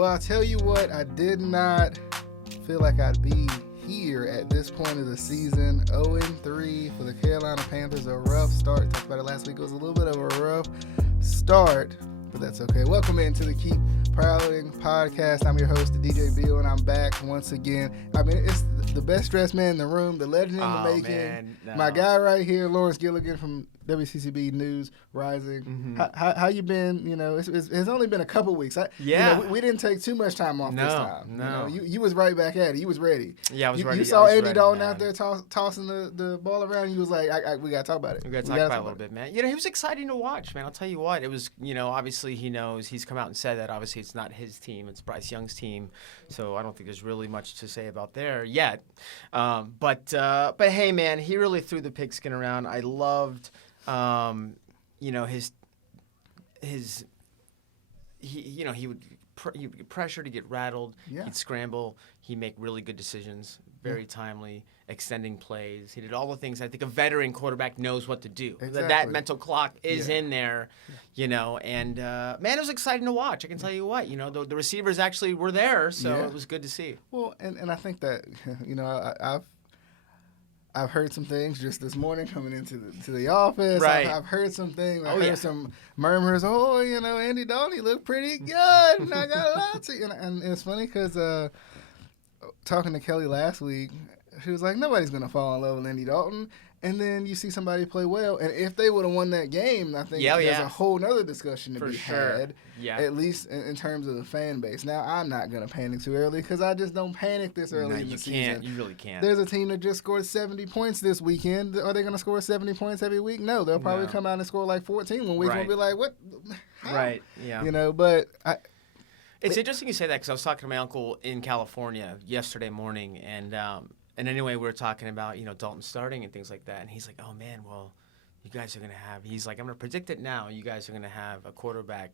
Well, I'll tell you what, I did not feel like I'd be here at this point of the season. 0-3 for the Carolina Panthers, a rough start. Talked about it last week. It was a little bit of a rough start, but that's okay. Welcome into the Keep Prowling podcast. I'm your host, DJ Beal, and I'm back once again. I mean, it's the best dressed man in the room, the legend in the making. Man, no. My guy right here, Lawrence Gilligan from WCCB News Rising. Mm-hmm. How you been? You know, it's only been a couple weeks. You know, we didn't take too much time off this time. No. You know, you was right back at it. You was ready. Yeah, I was ready. You saw Andy ready, Dalton man. out there tossing the ball around. And you was like, we got to talk about it. We got to talk about it a little bit, man. You know, he was exciting to watch, man. I'll tell you what. It was, you know, obviously he knows. He's come out and said that obviously it's not his team. It's Bryce Young's team. So I don't think there's really much to say about there yet. But hey, man, he really threw the pigskin around. I loved, you know, he would get pressure to get rattled. Yeah. He'd scramble. He'd make really good decisions, very timely, extending plays. He did all the things I think a veteran quarterback knows what to do. Exactly. That mental clock is in there, you know. And, man, it was exciting to watch. I can tell you what. You know, the receivers actually were there, so it was good to see. Well, and I think that, you know, I've heard some things just this morning coming into the office. Right. I've heard some things. I heard some murmurs. Oh, you know, Andy Dalton, he looked pretty good. And I got a lot to you. And it's funny because talking to Kelly last week, she was like, nobody's going to fall in love with Andy Dalton. And then you see somebody play well. And if they would have won that game, I think there's a whole nother discussion to be had, at least in terms of the fan base. Now, I'm not going to panic too early because I just don't panic this early in the season. You really can't. There's a team that just scored 70 points this weekend. Are they going to score 70 points every week? No. They'll probably come out and score like 14 one week and be like, what? How? Right, yeah. You know, but It's interesting you say that because I was talking to my uncle in California yesterday morning, and anyway, we were talking about, you know, Dalton starting and things like that. And he's like, oh, man, well, you guys are going to have – he's like, I'm going to predict it now. You guys are going to have a quarterback,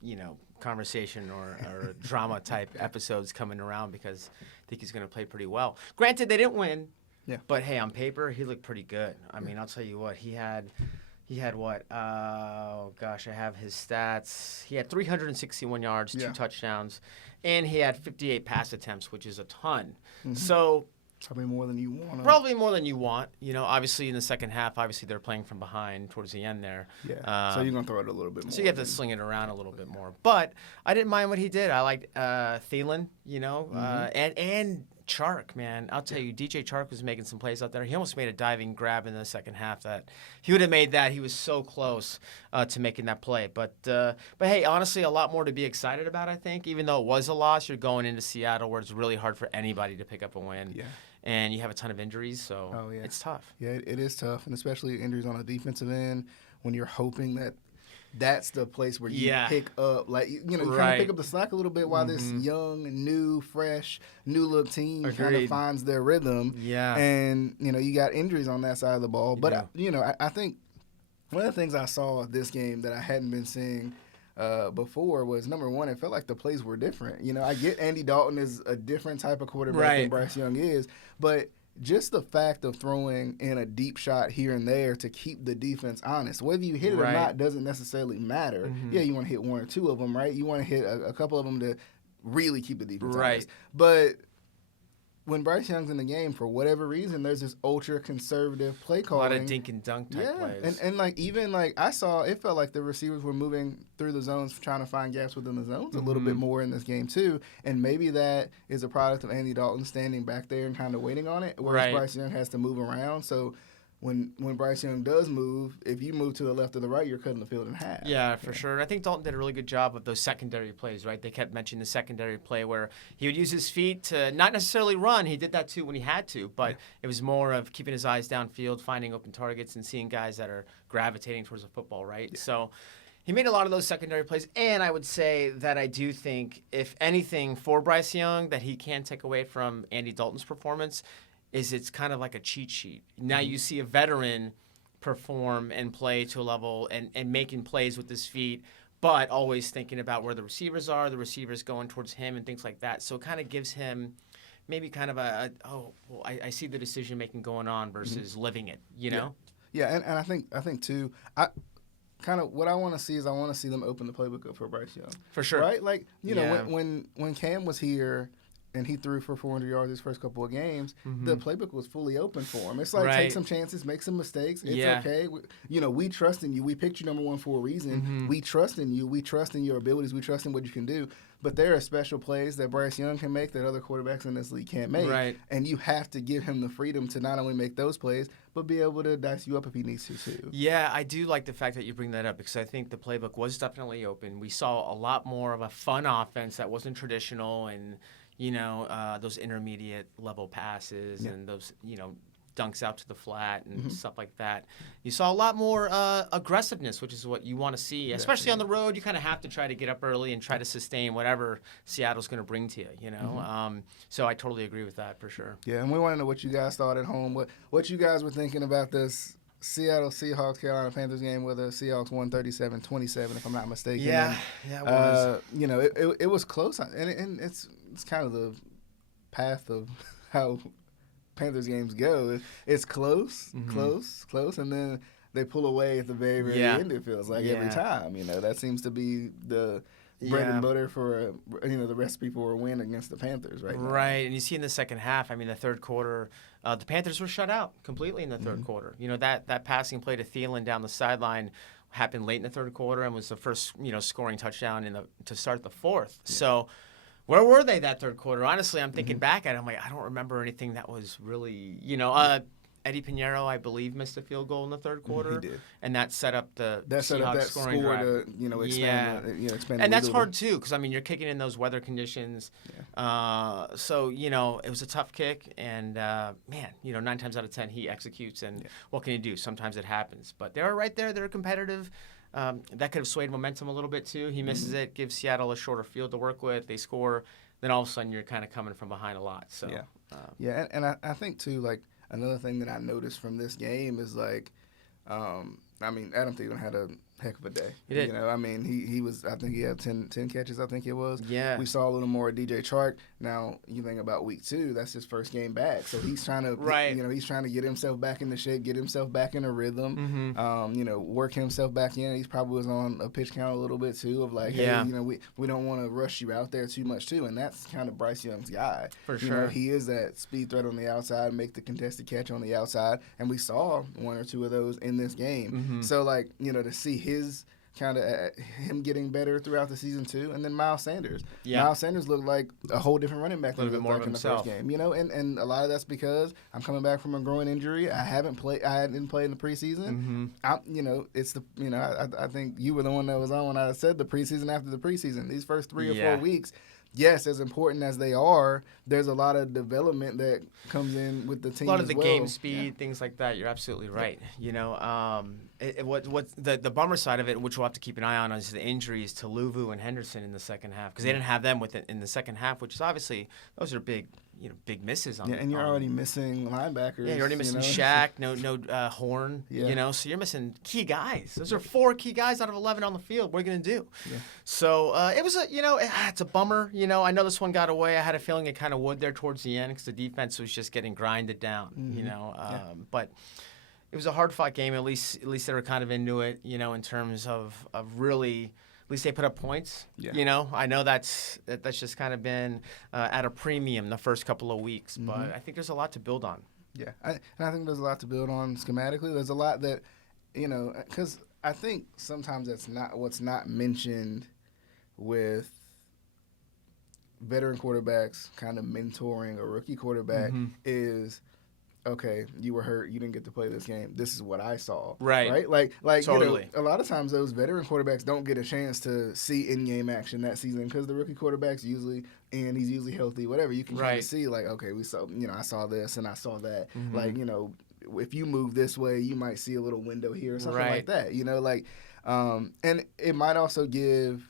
you know, conversation or drama-type episodes coming around because I think he's going to play pretty well. Granted, they didn't win, but, hey, on paper, he looked pretty good. I mean, I'll tell you what, he had what? Oh, gosh, I have his stats. He had 361 yards, 2 touchdowns, and he had 58 pass attempts, which is a ton. Mm-hmm. So – probably more than you want. Probably more than you want. You know, obviously in the second half, obviously they're playing from behind towards the end there. Yeah. So you're going to throw it a little bit more. So you have to sling it around a little bit more. But I didn't mind what he did. I liked Thielen, you know, and Chark, man. I'll tell you, DJ Chark was making some plays out there. He almost made a diving grab in the second half that he would have made that. He was so close to making that play. But hey, honestly, a lot more to be excited about, I think. Even though it was a loss, you're going into Seattle where it's really hard for anybody to pick up a win. Yeah. And you have a ton of injuries, so it's tough. Yeah, it is tough, and especially injuries on the defensive end when you're hoping that that's the place where you pick up, like, you know, you kind of pick up the slack a little bit while this young, new, fresh, new-look team kind of finds their rhythm. Yeah. And, you know, you got injuries on that side of the ball. But, you know, I think one of the things I saw this game that I hadn't been seeing before was, number one, it felt like the plays were different. You know, I get Andy Dalton is a different type of quarterback than Bryce Young is, but just the fact of throwing in a deep shot here and there to keep the defense honest, whether you hit it or not doesn't necessarily matter. Yeah, you want to hit one or two of them, right? You want to hit a couple of them to really keep the defense honest. But when Bryce Young's in the game, for whatever reason, there's this ultra-conservative play calling. A lot of dink and dunk type plays. And like, even like I saw, it felt like the receivers were moving through the zones, trying to find gaps within the zones a little bit more in this game too. And maybe that is a product of Andy Dalton standing back there and kind of waiting on it, whereas Bryce Young has to move around. So when Bryce Young does move, if you move to the left or the right, you're cutting the field in half. Yeah, for sure. And I think Dalton did a really good job of those secondary plays, right? They kept mentioning the secondary play where he would use his feet to not necessarily run. He did that too when he had to, but it was more of keeping his eyes downfield, finding open targets, and seeing guys that are gravitating towards the football, right? Yeah. So he made a lot of those secondary plays. And I would say that I do think, if anything, for Bryce Young that he can take away from Andy Dalton's performance is it's kind of like a cheat sheet. Now you see a veteran perform and play to a level and making plays with his feet, but always thinking about where the receivers are, the receivers going towards him and things like that. So it kind of gives him maybe kind of I see the decision-making going on versus living it, you know? Yeah, and I think too, kind of what I want to see is I want to see them open the playbook up for Bryce Young. For sure. Right? Like, you know, when Cam was here and he threw for 400 yards his first couple of games, the playbook was fully open for him. It's like, take some chances, make some mistakes. It's okay. We trust in you. We picked you number one for a reason. We trust in you. We trust in your abilities. We trust in what you can do. But there are special plays that Bryce Young can make that other quarterbacks in this league can't make. Right. And you have to give him the freedom to not only make those plays, but be able to dice you up if he needs to, too. Yeah, I do like the fact that you bring that up because I think the playbook was definitely open. We saw a lot more of a fun offense that wasn't traditional and, those intermediate level passes and those, dunks out to the flat and stuff like that. You saw a lot more aggressiveness, which is what you want to see, especially on the road. You kind of have to try to get up early and try to sustain whatever Seattle's going to bring to you, So I totally agree with that for sure. Yeah, and we want to know what you guys thought at home, what you guys were thinking about this Seattle Seahawks Carolina Panthers game where the Seahawks won 37-27, if I'm not mistaken. Yeah, it was. It was close, and it's kind of the path of how Panthers games go. It's close, and then they pull away at the very, very end, it feels like, every time. That seems to be the bread and butter for, the recipe for a win against the Panthers right now. Right, and you see in the second half, the third quarter, the Panthers were shut out completely in the third quarter. That passing play to Thielen down the sideline happened late in the third quarter and was the first, scoring touchdown to start the fourth. Yeah. So where were they that third quarter? Honestly, I'm thinking back at it. I'm like, I don't remember anything that was really, Eddie Pinheiro, I believe, missed a field goal in the third quarter. He did. And that set up Seahawks scoring drive. To, expand and that's hard, too, because, you're kicking in those weather conditions. Yeah. So, it was a tough kick. And, 9 times out of 10, he executes. And what can you do? Sometimes it happens. But they were right there. They were competitive. That could have swayed momentum a little bit, too. He misses it, gives Seattle a shorter field to work with. They score. Then all of a sudden, you're kind of coming from behind a lot. So and I think, too, like, another thing that I noticed from this game is, like, Adam Thielen had a heck of a day. He did. He was, I think he had 10 catches, I think it was. Yeah. We saw a little more of DJ Chark. Now, you think about week 2, that's his first game back. So he's trying to, he's trying to get himself back into shape, get himself back in a rhythm, work himself back in. He probably was on a pitch count a little bit, too, of like, hey, we don't want to rush you out there too much, too. And that's kind of Bryce Young's guy. For sure. He is that speed threat on the outside, make the contested catch on the outside. And we saw 1 or 2 of those in this game. So, like, to see his kind of him getting better throughout the season too, and then Miles Sanders. Yeah. Miles Sanders looked like a whole different running back than he looked like in the first game. And a lot of that's because I'm coming back from a groin injury. I didn't play in the preseason. I think you were the one that was on when I said the preseason after the preseason. These first 3 or 4 weeks. Yes, as important as they are, there's a lot of development that comes in with the team. A lot of the game speed, things like that. You're absolutely right. The bummer side of it, which we'll have to keep an eye on, is the injuries to Luvu and Henderson in the second half because they didn't have them in the second half, which is obviously those are big misses on. Yeah, and you're already missing linebackers. Yeah, you're already missing Shaq, no Horn. Yeah. So you're missing key guys. Those are 4 key guys out of 11 on the field. What are you gonna do? Yeah. So it was it's a bummer. I know this one got away. I had a feeling it kind of would there towards the end because the defense was just getting grinded down. But it was a hard-fought game. At least they were kind of into it. In terms of really. At least they put up points. Yeah. I know that's just kind of been at a premium the first couple of weeks, but I think there's a lot to build on. Yeah, and I think there's a lot to build on schematically. There's a lot that, because I think sometimes that's not what's not mentioned with veteran quarterbacks kind of mentoring a rookie quarterback is, okay, you were hurt, you didn't get to play this game. This is what I saw. Right? Like totally. A lot of times those veteran quarterbacks don't get a chance to see in-game action that season because the rookie quarterback's he's usually healthy, whatever. You can kind of see, like, okay, we saw, I saw this and I saw that. Like, if you move this way, you might see a little window here or something like that. And it might also give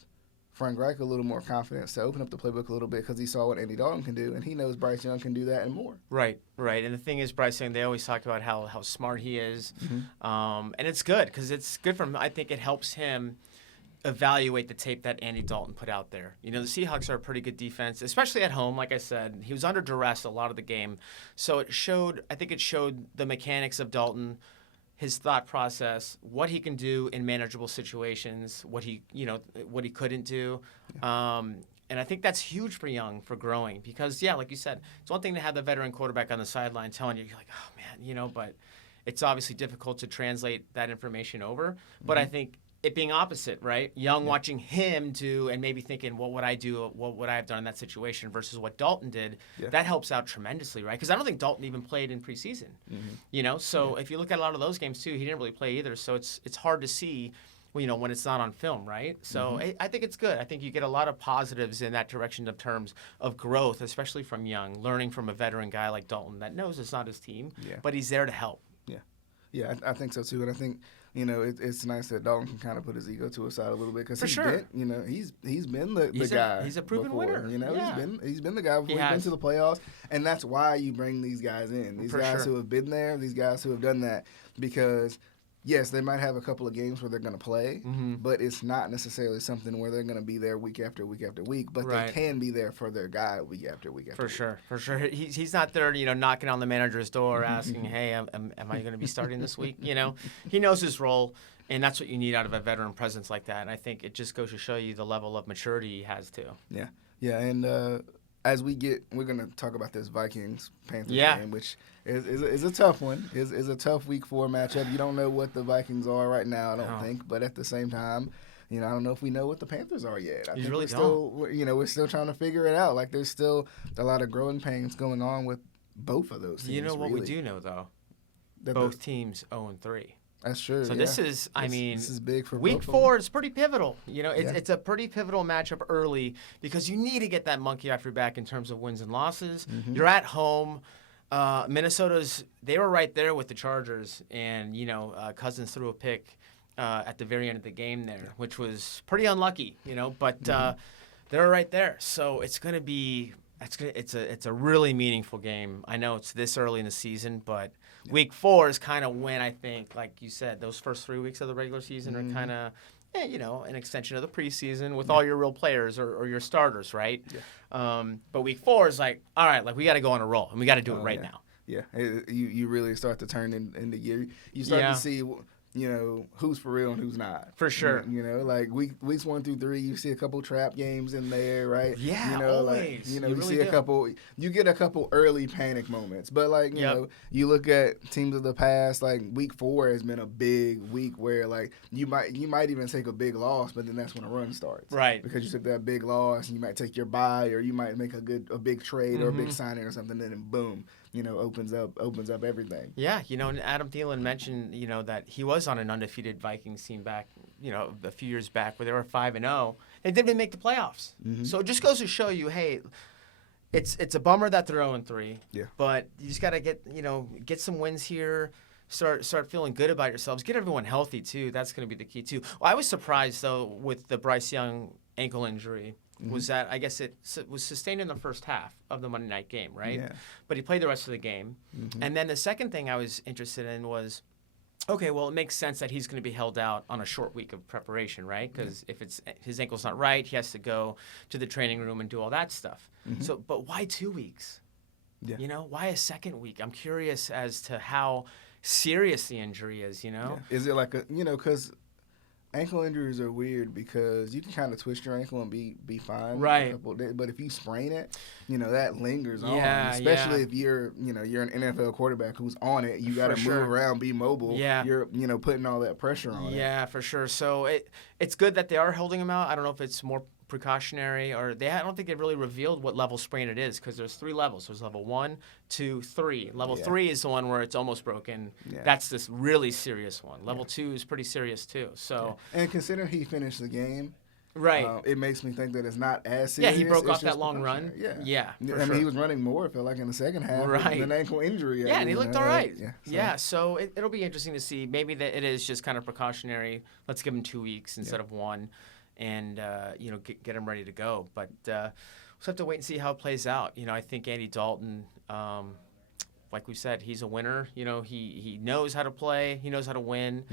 Frank Reich a little more confidence to open up the playbook a little bit because he saw what Andy Dalton can do, and he knows Bryce Young can do that and more. Right. And the thing is, Bryce Young, they always talk about how smart he is, and it's good because it's good for him. I think it helps him evaluate the tape that Andy Dalton put out there. The Seahawks are a pretty good defense, especially at home. Like I said, he was under duress a lot of the game, so I think it showed the mechanics of Dalton his thought process, what he can do in manageable situations, what he couldn't do. And I think that's huge for Young for growing because, like you said, it's one thing to have the veteran quarterback on the sideline telling you, you're like, oh, man, but it's obviously difficult to translate that information over. But I think it being opposite, right? Young watching him do and maybe thinking, what would I do? What would I have done in that situation versus what Dalton did? Yeah. That helps out tremendously, right? Because I don't think Dalton even played in preseason, So if you look at a lot of those games, too, he didn't really play either. So it's hard to see when it's not on film, right? So I think it's good. I think you get a lot of positives in that direction of terms of growth, especially from Young, learning from a veteran guy like Dalton that knows it's not his team, but he's there to help. Yeah, I think so too. And I think, it's nice that Dalton can kind of put his ego to his side a little bit because he's been the guy. He's a proven winner. He's been the guy before he's been to the playoffs, and that's why you bring these guys in. These guys who have been there, these guys who have done that, because yes, they might have a couple of games where they're going to play, but it's not necessarily something where they're going to be there week after week after week. But they can be there for their guy week after week after week. For sure. He's not there, knocking on the manager's door asking, hey, am I going to be starting this week? He knows his role, and that's what you need out of a veteran presence like that. And I think it just goes to show you the level of maturity he has too. Yeah, and as we're going to talk about this Vikings-Panthers game, which is a tough one. Is a tough Week 4 matchup. You don't know what the Vikings are right now, I don't think. But at the same time, I don't know if we know what the Panthers are yet. I think we're still trying to figure it out. Like there's still a lot of growing pains going on with both of those teams. You know what we do know though? Both teams 0-3. That's true. So this is big for Week 4 is pretty pivotal. It's a pretty pivotal matchup early because you need to get that monkey off your back in terms of wins and losses. You're at home. Minnesota's they were right there with the Chargers, and Cousins threw a pick at the very end of the game there, which was pretty unlucky. But they're right there. So it's gonna be it's a really meaningful game. I know it's this early in the season, but Week 4 is kind of when I think, like you said, those first 3 weeks of the regular season are kind of, an extension of the preseason with all your real players or your starters, right? But Week 4 is like, all right, like we got to go on a roll, and we got to do it right now. Yeah, you really start to turn into year. You start to see who's for real and who's not. For sure. Like weeks 1 through 3, you see a couple trap games in there, right? Yeah, always. You really see a couple. You get a couple early panic moments, but you look at teams of the past. Like Week 4 has been a big week where you might even take a big loss, but then that's when a run starts, right? Because you took that big loss, and you might take your bye, or you might make a big trade or a big signing or something, and then boom. Opens up everything. Yeah, and Adam Thielen mentioned, that he was on an undefeated Vikings team back, a few years back where they were 5-0. They didn't make the playoffs. So it just goes to show you, hey, it's a bummer that they're 0-3. Yeah. But you just got to get some wins here. Start feeling good about yourselves. Get everyone healthy too. That's going to be the key too. Well, I was surprised though with the Bryce Young ankle injury. Was that I guess it was sustained in the first half of the Monday night game, right? Yeah. But he played the rest of the game. And then the second thing I was interested in was, okay, well, it makes sense that he's going to be held out on a short week of preparation, right? Because if his ankle's not right, he has to go to the training room and do all that stuff. So, but why 2 weeks? Yeah. Why a second week? I'm curious as to how serious the injury is. Yeah. Is it like because ankle injuries are weird because you can kind of twist your ankle and be fine, right? For a couple of days, but if you sprain it, that lingers on. Especially if you're an NFL quarterback who's on it, you got to move around, be mobile. Yeah, you're putting all that pressure on. Yeah, for sure. So it's good that they are holding him out. I don't know if it's more precautionary or I don't think they really revealed what level sprain it is because there's 3 levels. There's level 1, 2, 3. Level 3 is the one where it's almost broken. Yeah. That's this really serious one. Level 2 is pretty serious too. So and considering he finished the game, right, it makes me think that it's not as serious. Yeah, he broke off that long run. Yeah. I mean, he was running more. It felt like in the second half, right? An ankle injury. Yeah, and he looked all right. Yeah. So it'll be interesting to see. Maybe that it is just kind of precautionary. Let's give him 2 weeks instead of 1. And get him ready to go. But we'll have to wait and see how it plays out. I think Andy Dalton, like we said, he's a winner. He knows how to play. He knows how to win.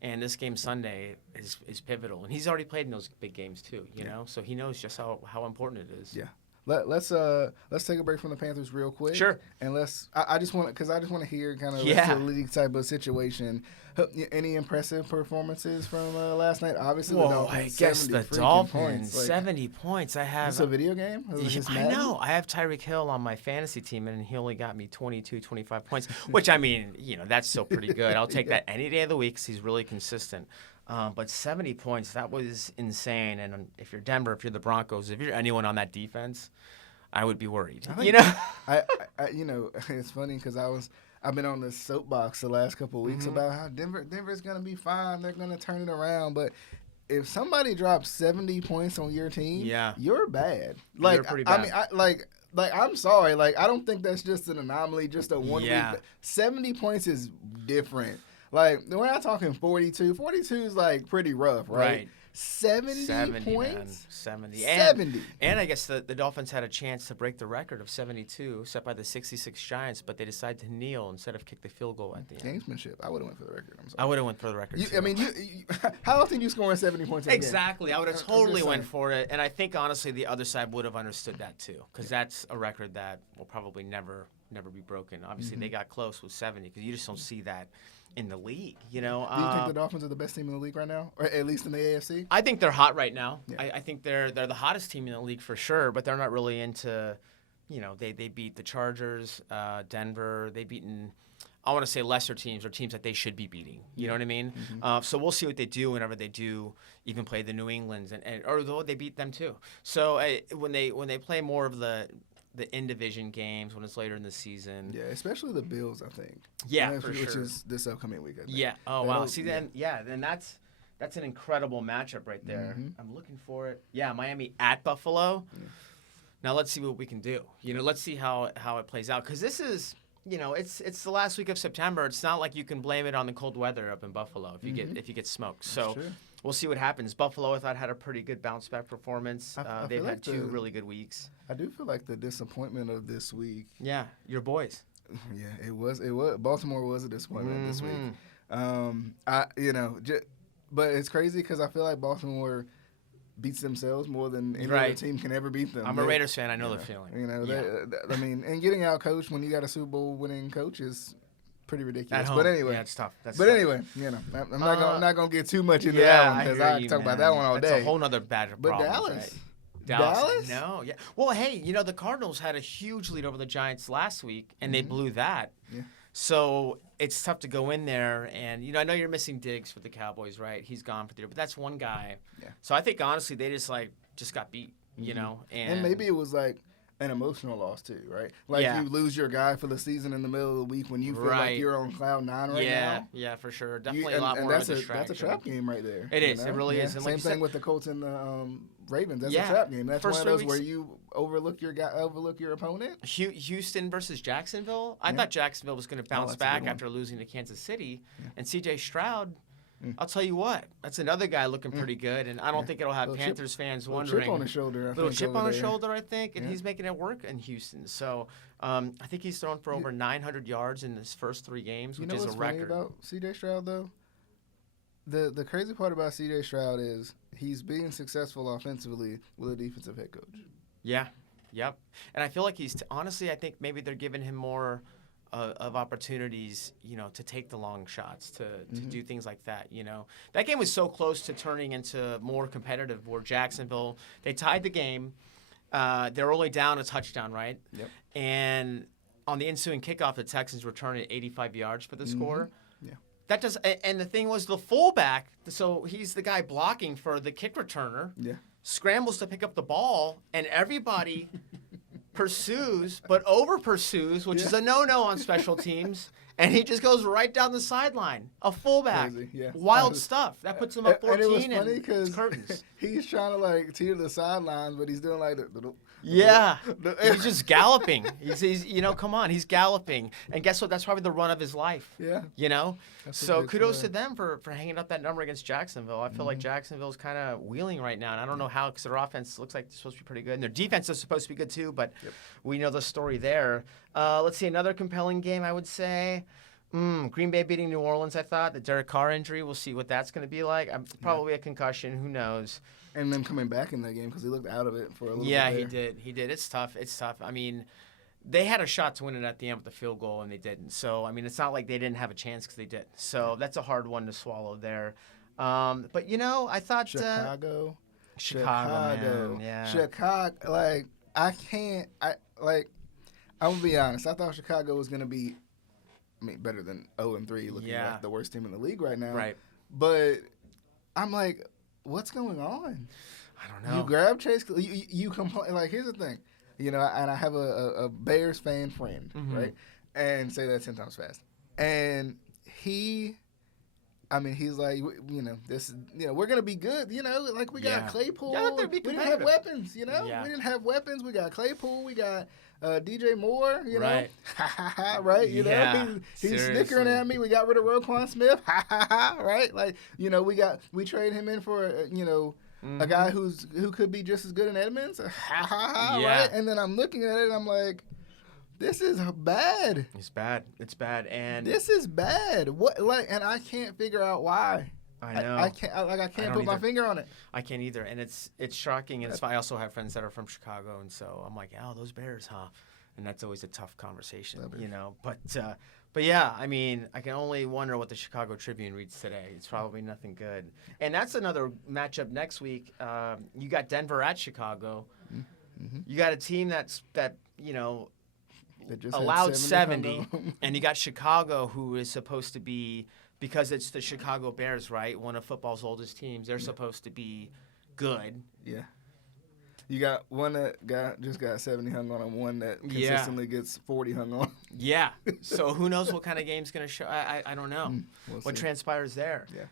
And this game Sunday is pivotal. And he's already played in those big games too. So he knows just how important it is. Yeah. let's take a break from the Panthers real quick. Sure. And I just want to hear kind of a league type of situation. Any impressive performances from last night? Obviously, the Dolphins. I guess the Dolphins, 70 points. I have. It's a video game? I know. I have Tyreek Hill on my fantasy team, and he only got me 22, 25 points, which, I mean, that's still pretty good. I'll take that any day of the week because he's really consistent. But 70 points, that was insane. And if you're Denver, if you're the Broncos, if you're anyone on that defense, I would be worried. I it's funny because I've been on this soapbox the last couple of weeks about how Denver's going to be fine. They're going to turn it around. But if somebody drops 70 points on your team, you're bad. Like, you're pretty bad. I mean, I'm sorry. Like, I don't think that's just an anomaly, just a 1 week. 70 points is different. Like, we're not talking 42. 42 is, like, pretty rough, right? 70 points? Man. 70. And I guess the Dolphins had a chance to break the record of 72 set by the 66 Giants, but they decided to kneel instead of kick the field goal at the end. Gamesmanship. I would have went for the record. I'm sorry. I would have went for the record, too. I mean, how often do you score 70 points in a game? Exactly. I would have totally went for it. And I think, honestly, the other side would have understood that, too, because that's a record that will probably never be broken. Obviously, they got close with 70 because you just don't see that in the league, Do you think the Dolphins are the best team in the league right now, or at least in the AFC? I think they're hot right now. Yeah. I think they're the hottest team in the league for sure, but they're not really into, they beat the Chargers, Denver. They've beaten, I want to say, lesser teams or teams that they should be beating. You know what I mean? So we'll see what they do whenever they do even play the New Englands, or though they beat them too. So when they play more of the in-division games when it's later in the season. Yeah, especially the Bills, I think. Yeah, for sure. Which is this upcoming week, I think. Yeah. Oh, wow. See, then that's an incredible matchup right there. I'm looking for it. Yeah, Miami at Buffalo. Yeah. Now let's see what we can do. Let's see how it plays out. Because this is, it's the last week of September. It's not like you can blame it on the cold weather up in Buffalo if you get smoked. So we'll see what happens. Buffalo, I thought, had a pretty good bounce back performance. They've had two really good weeks. I do feel like the disappointment of this week. Yeah, your boys. Yeah, it was. Baltimore was a disappointment this week. But it's crazy because I feel like Baltimore beats themselves more than any other team can ever beat them. I'm a Raiders fan. I know the feeling. I mean, and getting out coached when you got a Super Bowl winning coach is pretty ridiculous. At home. But anyway, it's tough. Anyway, I'm not gonna get too much into that one because I can talk about that one all day. That's a whole nother batch of problems. But Dallas. Right? Dallas? No, yeah. Well, hey, the Cardinals had a huge lead over the Giants last week, and they blew that. Yeah. So it's tough to go in there, and I know you're missing Diggs for the Cowboys, right? He's gone for the year, but that's one guy. Yeah. So I think honestly they just got beat, and maybe it was like an emotional loss too, right? Like you lose your guy for the season in the middle of the week when you feel like you're on cloud 9 right now. Yeah, for sure. Definitely a lot more of a distraction. That's a trap game right there. It is. It really is. And same thing with the Colts and the Ravens. That's a trap game. That's one of those where you overlook your opponent. Houston versus Jacksonville. I thought Jacksonville was going to bounce back after losing to Kansas City, and C.J. Stroud. I'll tell you what, that's another guy looking pretty good, and I don't think it'll have Panthers fans wondering. Chip on his shoulder, little chip on his shoulder, I think, and he's making it work in Houston. So I think he's thrown for over 900 yards in his first 3 games, which is a record. You know what's funny about C.J. Stroud, though? The crazy part about C.J. Stroud is he's being successful offensively with a defensive head coach. Yeah, yep. And I feel like honestly, I think maybe they're giving him more of opportunities, to take the long shots, to do things like that, That game was so close to turning into more competitive where Jacksonville, they tied the game. They're only down a touchdown, right? Yep. And on the ensuing kickoff, the Texans returned at 85 yards for the score. Yeah. That does, and the thing was the fullback, so he's the guy blocking for the kick returner, scrambles to pick up the ball, and everybody pursues, but over pursues, which is a no-no on special teams, and he just goes right down the sideline. A fullback. Crazy, Wild stuff. That puts him up 14 and it was funny because curtains. He's trying to teeter the sidelines, but he's doing he's just galloping. He's come on, he's galloping. And guess what? That's probably the run of his life. Yeah. So kudos to them for hanging up that number against Jacksonville. I feel like Jacksonville's kind of wheeling right now, and I don't know how because their offense looks like they're supposed to be pretty good, and their defense is supposed to be good too, but we know the story there. Let's see, another compelling game, I would say. Green Bay beating New Orleans, I thought. The Derek Carr injury, we'll see what that's going to be like. Probably a concussion. Who knows? And then coming back in that game because he looked out of it for a little bit. Yeah, he did. He did. It's tough. I mean, they had a shot to win it at the end with the field goal, and they didn't. So, I mean, it's not like they didn't have a chance because they did. So that's a hard one to swallow there. But, I thought Chicago, man. Yeah. Chicago, I'm going to be honest. I thought Chicago was going to be, better than 0-3, looking like the worst team in the league right now. Right. But I'm like, what's going on? I don't know. You grab Chase, you complain. Here's the thing, and I have a Bears fan friend, right? And say that 10 times fast. And he's like, this, we're going to be good, we got Claypool. We didn't have weapons, we didn't have weapons. We got Claypool. We got DJ Moore, right. Right? He's snickering at me. We got rid of Roquan Smith, right? We trade him in for, a guy who could be just as good in Edmonds, right? And then I'm looking at it and I'm like, this is bad. It's bad. And this is bad. What? And I can't figure out why. I know. I can't put my finger on it. I can't either, and it's shocking. And I also have friends that are from Chicago, and so I'm like, oh, those Bears, huh? And that's always a tough conversation, But yeah, I can only wonder what the Chicago Tribune reads today. It's probably nothing good. And that's another matchup next week. You got Denver at Chicago. Mm-hmm. You got a team that allowed 70 and you got Chicago, who is supposed to be, because it's the Chicago Bears, right? One of football's oldest teams. They're supposed to be good. Yeah. You got one that just got 70 hung on him, one that consistently gets 40 hung on. Yeah. So who knows what kind of game's going to show? I don't know what transpires there. Yeah.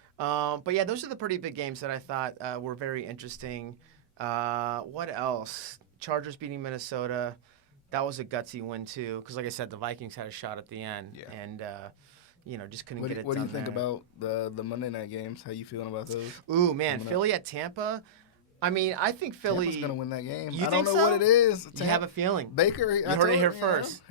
But yeah, those are the pretty big games that I thought were very interesting. What else? Chargers beating Minnesota. That was a gutsy win too, because like I said, the Vikings had a shot at the end, and just couldn't get it done. What do you think about the Monday night games? How you feeling about those? Ooh, man, Philly at Tampa. I think Philly. Tampa's gonna win that game. You I don't think know so? what it is. You have a feeling. Baker. You heard it here first.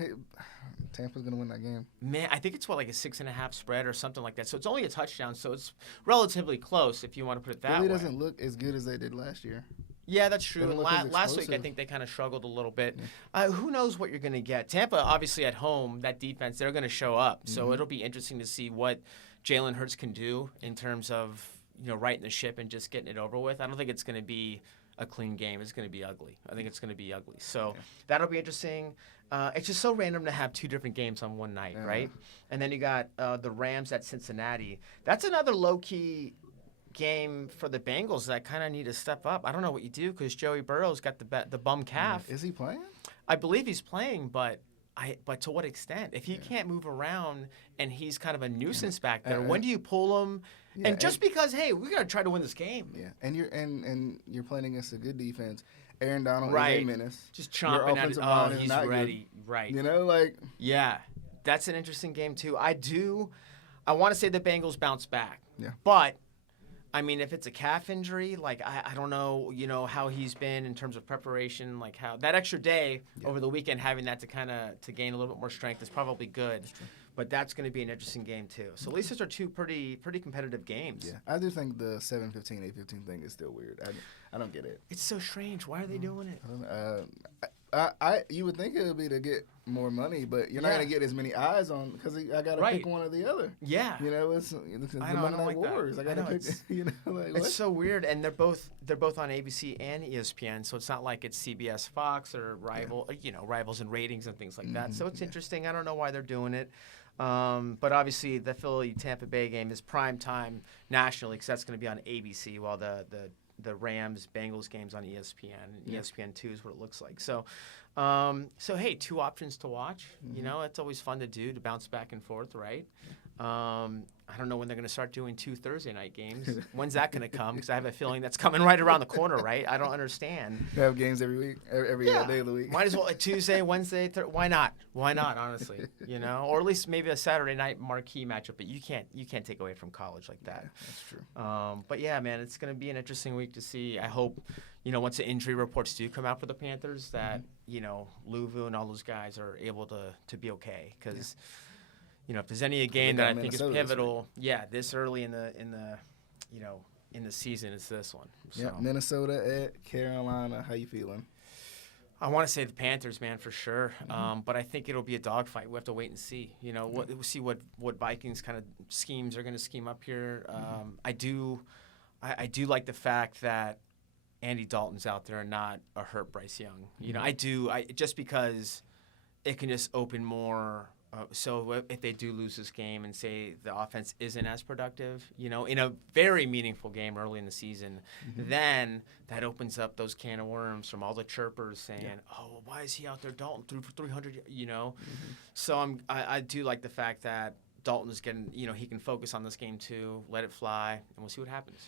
Tampa's gonna win that game. Man, I think it's like a 6.5 spread or something like that. So it's only a touchdown. So it's relatively close if you want to put it that way. Philly doesn't look as good as they did last year. Yeah, that's true. Last week, I think they kind of struggled a little bit. Yeah. Who knows what you're going to get? Tampa, obviously, at home, that defense, they're going to show up. So it'll be interesting to see what Jalen Hurts can do in terms of, righting the ship and just getting it over with. I don't think it's going to be a clean game. It's going to be ugly. I think it's going to be ugly. So that'll be interesting. It's just so random to have two different games on one night, right? And then you got the Rams at Cincinnati. That's another low-key game for the Bengals that kind of need to step up. I don't know what you do because Joey Burrow's got the bum calf. Is he playing? I believe he's playing, but to what extent? If he can't move around and he's kind of a nuisance back there, when do you pull him? Yeah, and just because, hey, we got to try to win this game. Yeah, and you're playing against a good defense. Aaron Donald is a menace. Just chomping at it. Oh, he's ready. Good. Right. Yeah, that's an interesting game too. I want to say the Bengals bounce back. Yeah. But if it's a calf injury, I don't know, how he's been in terms of preparation, how that extra day over the weekend, having that to gain a little bit more strength is probably good. But that's going to be an interesting game too. So at least those are two pretty competitive games. Yeah, I do think the 7-15, 8-15 thing is still weird. I don't get it. It's so strange. Why are they doing it? I don't know. You would think it would be to get more money, but you're not going to get as many eyes on because I got to pick one or the other. Yeah. It's the Monday Night Wars. I got to pick. It's so weird, and they're both on ABC and ESPN, so it's not like it's CBS, Fox, or rivals in ratings and things like that. So it's interesting. I don't know why they're doing it. But obviously the Philly-Tampa Bay game is prime time nationally because that's going to be on ABC, while the Rams-Bengals game's on ESPN. ESPN2 is what it looks like. So hey, two options to watch. It's always fun to do, to bounce back and forth, right? I don't know when they're going to start doing 2 Thursday night games. When's that going to come? Because I have a feeling that's coming right around the corner, right? I don't understand. They have games every week, every day of the week. Might as well Tuesday, Wednesday, Why not? Why not? Honestly, or at least maybe a Saturday night marquee matchup. But you can't take away from college like that. Yeah, that's true. But yeah, man, it's going to be an interesting week to see. I hope once the injury reports do come out for the Panthers, that Luvu and all those guys are able to be okay because. if there's any game that I think is pivotal, this early in the season, it's this one. So. Yeah, Minnesota at Carolina. How you feeling? I want to say the Panthers, man, for sure. But I think it'll be a dogfight. We have to wait and see. We'll see what Vikings kind of schemes are going to scheme up here. I do like the fact that Andy Dalton's out there and not a hurt Bryce Young. Just because it can just open more. So if they do lose this game and say the offense isn't as productive, in a very meaningful game early in the season, then that opens up those can of worms from all the chirpers saying, "Oh, why is he out there? Dalton threw for 300." So I do like the fact that Dalton is getting, he can focus on this game too, let it fly, and we'll see what happens.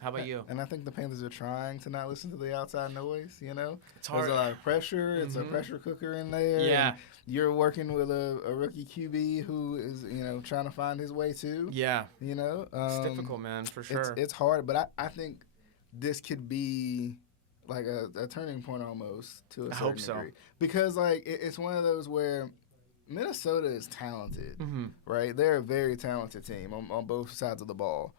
How about you? And I think the Panthers are trying to not listen to the outside noise. It's hard. There's a lot of pressure. It's a pressure cooker in there. Yeah. You're working with a rookie QB who is, trying to find his way too. Yeah. It's difficult, man, for sure. It's hard, but I think this could be like a turning point almost to a certain degree. Because it's one of those where Minnesota is talented, right? They're a very talented team on both sides of the ball.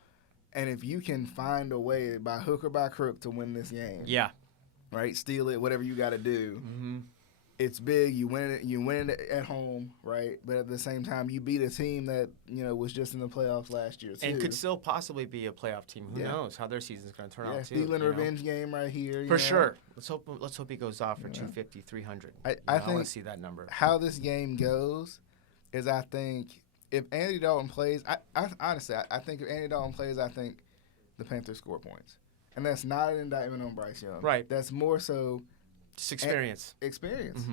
And if you can find a way by hook or by crook to win this game, right? Steal it, whatever you got to do. It's big. You win it at home, right? But at the same time, you beat a team that was just in the playoffs last year too, and could still possibly be a playoff team. Who knows how their season's going to turn out too? Stealing revenge game right here for sure. Let's hope he goes off for 250, 300. I think want to see that number. How this game goes is, I think if Andy Dalton plays, honestly I think if Andy Dalton plays, I think the Panthers score points, and that's not an indictment on Bryce Young. Right. That's more so. Just experience. Experience.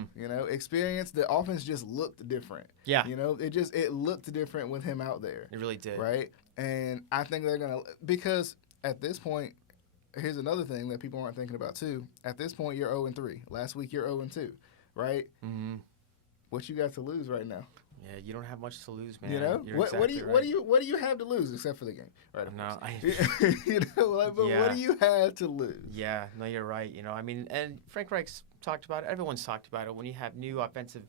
The offense just looked different. Yeah. It looked different with him out there. It really did. Right? And I think they're going to – because at this point, here's another thing that people aren't thinking about too. At this point, you're 0-3. Last week, you're 0-2, right? What you got to lose right now? Yeah, you don't have much to lose, man. What do you have to lose except for the game? Right. No, what do you have to lose? Yeah, no, you're right. And Frank Reich's talked about it. Everyone's talked about it. When you have new offensive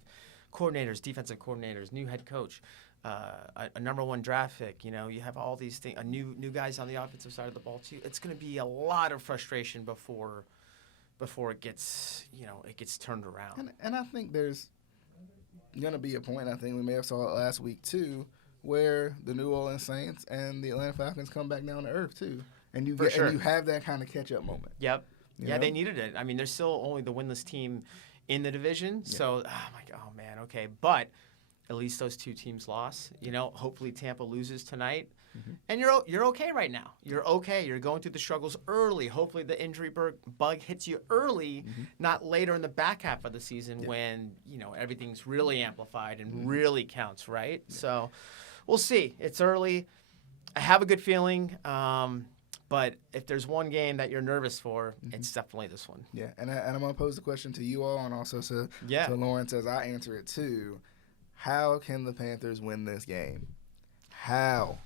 coordinators, defensive coordinators, new head coach, a number one draft pick, you have all these things, new guys on the offensive side of the ball too. It's going to be a lot of frustration before it gets turned around. And I think there's going to be a point, I think we may have saw it last week too, where the New Orleans Saints and the Atlanta Falcons come back down to earth too, and you have that kind of catch-up moment. Yep. They needed it. I mean, they're still only the winless team in the division, so okay, but at least those two teams lost. Hopefully Tampa loses tonight, and you're okay right now. You're okay. You're going through the struggles early. Hopefully the injury bug hits you early, not later in the back half of the season when everything's really amplified and really counts, right? So we'll see. It's early. I have a good feeling, but if there's one game that you're nervous for, it's definitely this one. Yeah, and I'm gonna pose the question to you all and also to Lawrence as I answer it too. How can the Panthers win this game? How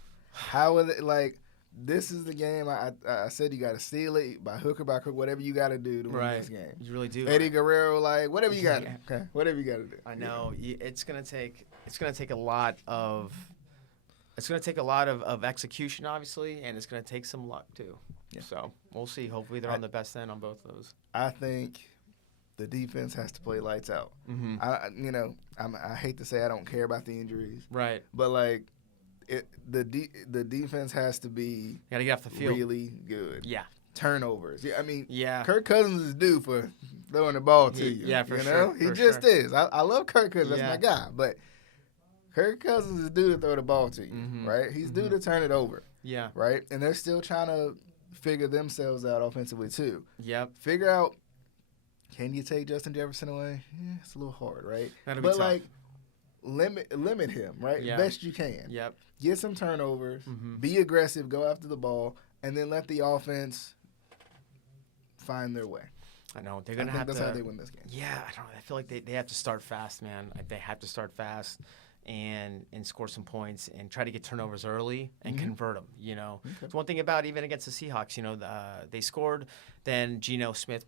is it this is the game I said you got to steal it by hook or by crook, whatever you got to do to win this game. You really do. Eddie Guerrero, whatever you got to do. Okay, whatever you got to do. I know it's gonna take a lot of execution, obviously, and it's gonna take some luck too. Yeah. So we'll see. Hopefully they're on the best end on both of those. I think the defense has to play lights out. I hate to say I don't care about the injuries, right? But the defense has to be gotta get off the field really good. Yeah, turnovers. Kirk Cousins is due for throwing the ball to you. Yeah, for sure. He just is. I love Kirk Cousins. That's my guy. But Kirk Cousins is due to throw the ball to you, right? He's due to turn it over. Yeah. Right? And they're still trying to figure themselves out offensively too. Yep. Figure out, can you take Justin Jefferson away? Yeah, it's a little hard, right? That'll be tough. Limit him, right? Yeah. Best you can. Yep. Get some turnovers. Be aggressive. Go after the ball, and then let the offense find their way. I know they're gonna have to. That's how they win this game. Yeah, I don't know. I feel like they have to start fast, man. They have to start fast and score some points and try to get turnovers early and convert them. Okay. It's one thing about even against the Seahawks. They then Geno Smith,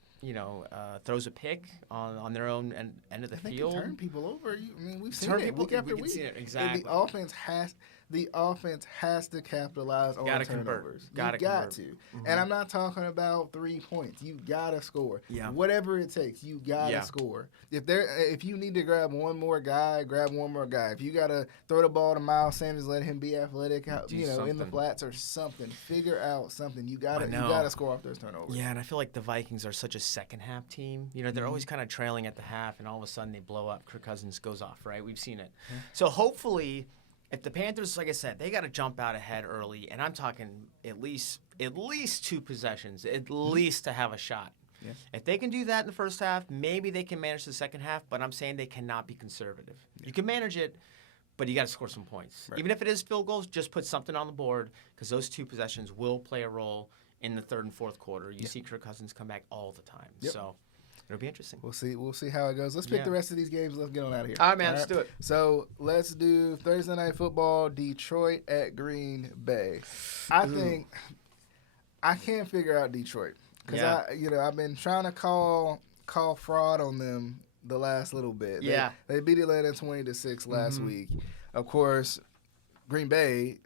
throws a pick on their own end of the field. They can turn people over. We've seen it week after week. Exactly. And the offense has to capitalize on turnovers. You got to. Mm-hmm. And I'm not talking about 3 points. You got to score. Yeah. Whatever it takes, you got to score. If you need to grab one more guy, grab one more guy. If you got to throw the ball to Miles Sanders, let him be athletic, in the flats or something. Figure out something. You got to score off those turnovers. Yeah, and I feel like the Vikings are such a second half team. They're always kind of trailing at the half, and all of a sudden they blow up. Kirk Cousins goes off, right? We've seen it. Mm-hmm. So hopefully, if the Panthers, like I said, they got to jump out ahead early, and I'm talking at least 2 possessions, at least to have a shot. Yeah. If they can do that in the first half, maybe they can manage the second half, but I'm saying they cannot be conservative. Yeah. You can manage it, but you got to score some points. Right. Even if it is field goals, just put something on the board because those 2 possessions will play a role in the third and fourth quarter. You see Kirk Cousins come back all the time. Yep. So it'll be interesting. We'll see how it goes. Let's pick the rest of these games. Let's get on out of here. All right, man. Let's do it. So let's do Thursday Night Football, Detroit at Green Bay. I think I can't figure out Detroit because I've been trying to call fraud on them the last little bit. They beat Atlanta 20-6 last week. Of course, Green Bay,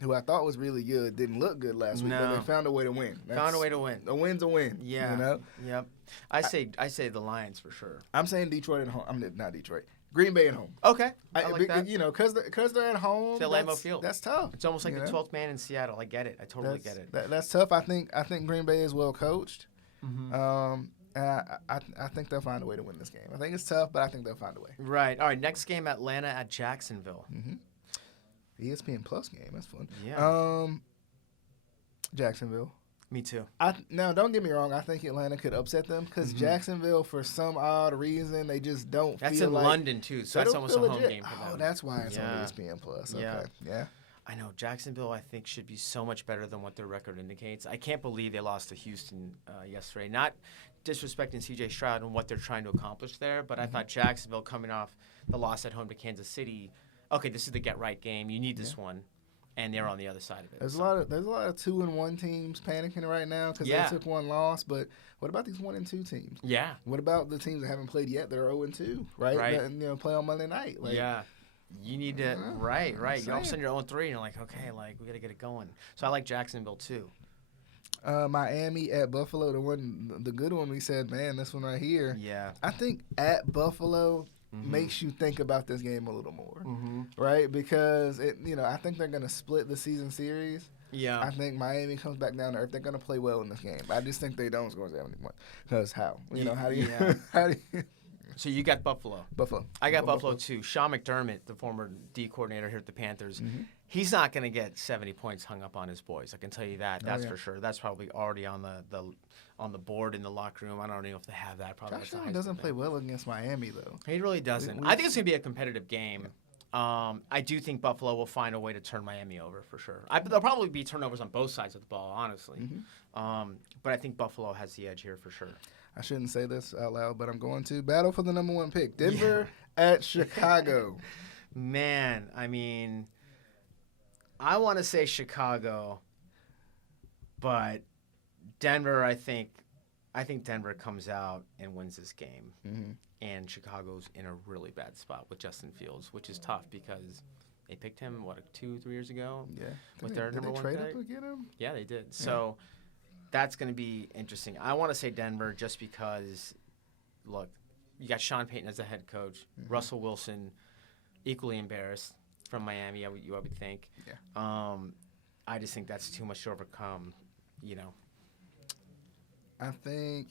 who I thought was really good, didn't look good last week, but they found a way to win. Found a way to win. A win's a win. Yeah. Yep. I say the Lions for sure. I'm saying Detroit at home. I'm not Detroit. Green Bay at home. Okay. I like that. Because they're at home. It's at Lambeau Field. That's tough. It's almost like the 12th man in Seattle. I get it. I totally get it. That's tough. I think Green Bay is well coached. Mm-hmm. And I think they'll find a way to win this game. I think it's tough, but I think they'll find a way. Right. All right. Next game, Atlanta at Jacksonville. Mm-hmm. ESPN Plus game. That's fun. Yeah. Jacksonville. Me too. Now, don't get me wrong. I think Atlanta could upset them because Jacksonville, for some odd reason, they just don't feel like... That's in London, too, so that's almost a home game for them. Oh, that's why it's on ESPN Plus. Okay. Yeah. I know. Jacksonville, I think, should be so much better than what their record indicates. I can't believe they lost to Houston yesterday. Not disrespecting C.J. Stroud and what they're trying to accomplish there, but I thought Jacksonville, coming off the loss at home to Kansas City, okay, this is the get-right game. You need this one. And they're on the other side of it. There's a lot of 2-1 teams panicking right now because they took one loss. But what about these 1-2 teams? Yeah. What about the teams that haven't played yet that are 0-2? Right. That, play on Monday night. You need to right. You're all of a sudden you're 0-3 and you're like, okay, we got to get it going. So I like Jacksonville too. Miami at Buffalo, the good one. We said, man, this one right here. Yeah. I think at Buffalo. Makes you think about this game a little more, right? Because I think they're going to split the season series. Yeah, I think Miami comes back down to earth. They're going to play well in this game. I just think they don't score 70 points. Because how? How do you? So you got Buffalo. Buffalo. I got Buffalo too. Sean McDermott, the former D coordinator here at the Panthers, he's not going to get 70 points hung up on his boys. I can tell you that. That's for sure. That's probably already on the board in the locker room. I don't know if they have that. Probably Josh Allen doesn't play well against Miami, though. He really doesn't. I think it's going to be a competitive game. I do think Buffalo will find a way to turn Miami over for sure. There'll probably be turnovers on both sides of the ball, honestly. But I think Buffalo has the edge here for sure. I shouldn't say this out loud, but I'm going to. Battle for the number 1 pick. Denver at Chicago. Man, I want to say Chicago, but Denver, I think Denver comes out and wins this game. And Chicago's in a really bad spot with Justin Fields, which is tough because they picked him, 2-3 years ago? Yeah. With their number 1 pick? Did they trade up to get him? Yeah, they did. Yeah. So that's going to be interesting. I want to say Denver just because, look, you got Sean Payton as the head coach. Russell Wilson, equally embarrassed from Miami, I would think. Yeah. I just think that's too much to overcome, I think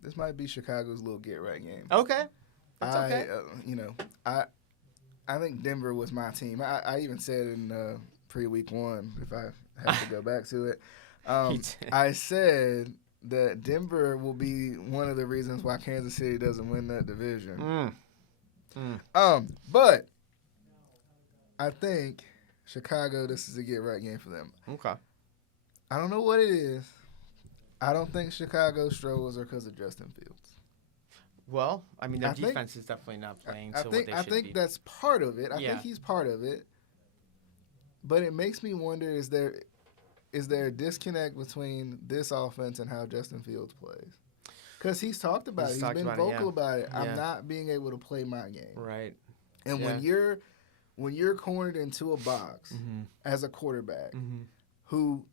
this might be Chicago's little get-right game. Okay. That's okay. I think Denver was my team. I even said in pre-week 1, if I have to go back to it, I said that Denver will be one of the reasons why Kansas City doesn't win that division. But I think Chicago, this is a get-right game for them. Okay. I don't know what it is. I don't think Chicago's struggles are because of Justin Fields. Well, their defense is definitely not playing to what they should be. I think that's part of it. I think he's part of it. But it makes me wonder, is is there a disconnect between this offense and how Justin Fields plays? Because he's talked about it. He's been vocal about it. I'm not being able to play my game. Right. And when you're cornered into a box as a quarterback who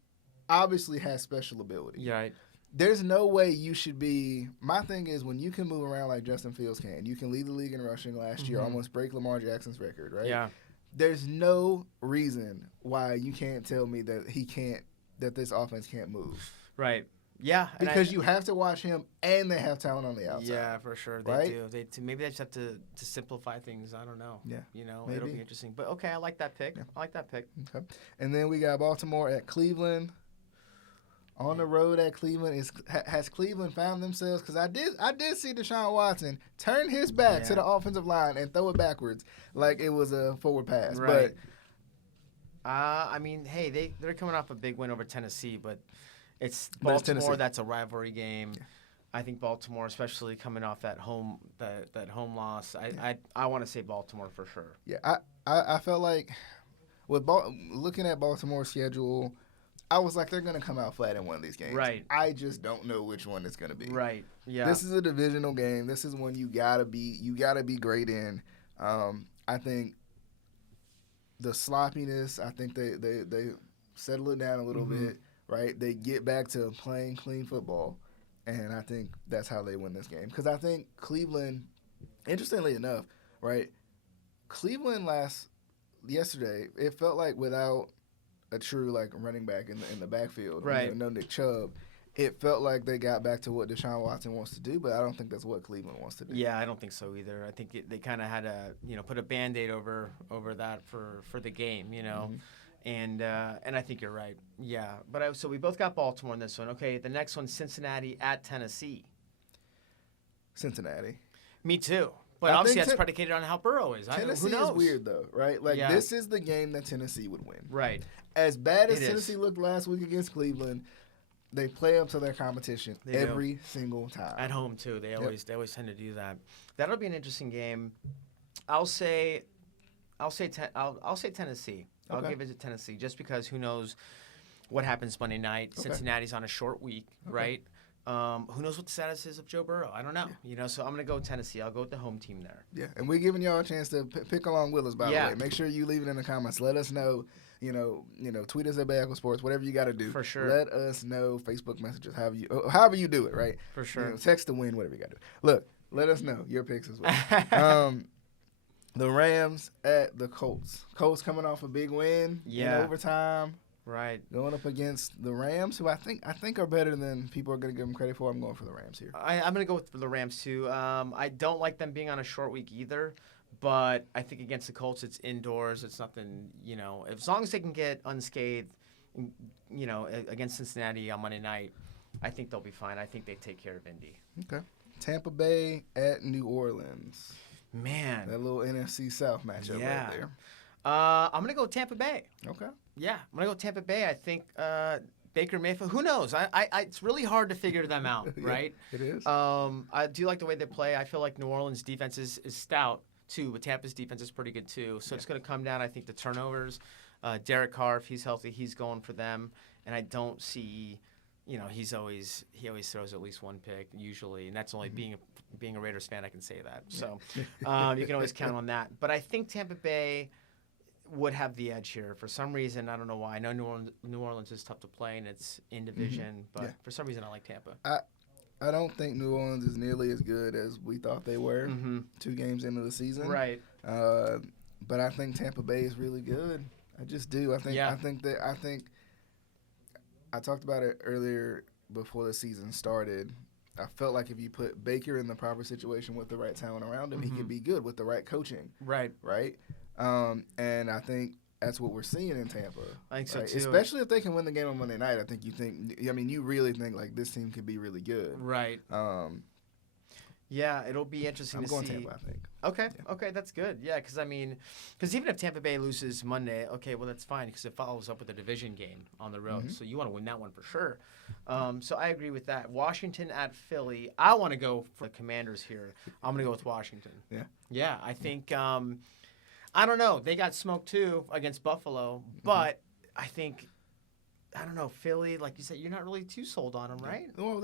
obviously has special ability. Right. There's no way you should be. My thing is when you can move around like Justin Fields can, you can lead the league in rushing last year, almost break Lamar Jackson's record, right? Yeah. There's no reason why you can't tell me that this offense can't move. Right. Yeah. Because you have to watch him and they have talent on the outside. Yeah, for sure. They do. Maybe they just have to simplify things. I don't know. Yeah. Maybe. It'll be interesting. But okay, I like that pick. Yeah. I like that pick. Okay. And then we got Baltimore at Cleveland. On the road at Cleveland, has Cleveland found themselves? Because I did see Deshaun Watson turn his back to the offensive line and throw it backwards like it was a forward pass. Right. But I mean, hey, they're coming off a big win over Tennessee, but it's Baltimore. That's a rivalry game. Yeah. I think Baltimore, especially coming off that home loss, I want to say Baltimore for sure. Yeah, I felt like with looking at Baltimore's schedule, I was like, they're going to come out flat in one of these games. Right. I just don't know which one it's going to be. Right. Yeah. This is a divisional game. This is one you gotta be great in. I think the sloppiness. I think they settle it down a little bit. Right. They get back to playing clean football, and I think that's how they win this game. Because I think Cleveland, interestingly enough, right, Cleveland yesterday, it felt like without a true running back in the backfield, right? No Nick Chubb. It felt like they got back to what Deshaun Watson wants to do, but I don't think that's what Cleveland wants to do. Yeah, I don't think so either. I think they kind of had to put a Band-Aid over that for the game, and I think you're right. Yeah, but so we both got Baltimore in this one. Okay, the next one, Cincinnati at Tennessee. Cincinnati. Me too. But obviously that's predicated on how Burrow is. Tennessee who knows? Is weird, though, right? This is the game that Tennessee would win. Right. As bad as Tennessee looked last week against Cleveland, they play up to their competition every single time. At home, too. They always tend to do that. That'll be an interesting game. I'll say Tennessee. I'll give it to Tennessee just because who knows what happens Monday night. Okay. Cincinnati's on a short week, right? Who knows what the status is of Joe Burrow? I don't know. So I'm going to go with Tennessee. I'll go with the home team there. Yeah, and we're giving y'all a chance to pick along with us, by the way. Make sure you leave it in the comments. Let us know. Tweet us at Bayako Sports, whatever you got to do. For sure. Let us know. Facebook messages, however you do it, right? For sure. Text to win, whatever you got to do. Look, let us know your picks as well. The Rams at the Colts. Colts coming off a big win in overtime. Right. Going up against the Rams, who I think are better than people are going to give them credit for. I'm going for the Rams here. I'm going to go with the Rams, too. I don't like them being on a short week either, but I think against the Colts, it's indoors. It's nothing, as long as they can get unscathed, against Cincinnati on Monday night, I think they'll be fine. I think they take care of Indy. Okay. Tampa Bay at New Orleans. Man. That little NFC South matchup right there. I'm going to go with Tampa Bay. Okay. Yeah, I'm going to go with Tampa Bay. I think Baker Mayfield, who knows? It's really hard to figure them out, right? It is. I do like the way they play. I feel like New Orleans' defense is stout, too, but Tampa's defense is pretty good, too. So it's going to come down, I think, to turnovers. Derek Carr, if he's healthy, he's going for them. And I don't see, he always throws at least one pick, usually. And that's only being a Raiders fan, I can say that. So you can always count on that. But I think Tampa Bay would have the edge here for some reason. I don't know why. I know New Orleans is tough to play and it's in division, but for some reason I like Tampa. I don't think New Orleans is nearly as good as we thought they were 2 games into the season. Right. But I think Tampa Bay is really good. I just do. I think I talked about it earlier before the season started. I felt like if you put Baker in the proper situation with the right talent around him, he could be good with the right coaching. Right. Right. And I think that's what we're seeing in Tampa. I think so, too. Especially if they can win the game on Monday night. You really think, this team could be really good. Right. Yeah, it'll be interesting to see. I'm going Tampa, I think. Okay, okay, that's good. Yeah, because even if Tampa Bay loses Monday, okay, well, that's fine because it follows up with a division game on the road. So you want to win that one for sure. So I agree with that. Washington at Philly. I want to go for the Commanders here. I'm going to go with Washington. Yeah. Yeah, I think I don't know. They got smoked too against Buffalo, but I think I don't know, Philly, like you said, you're not really too sold on them, right? Well,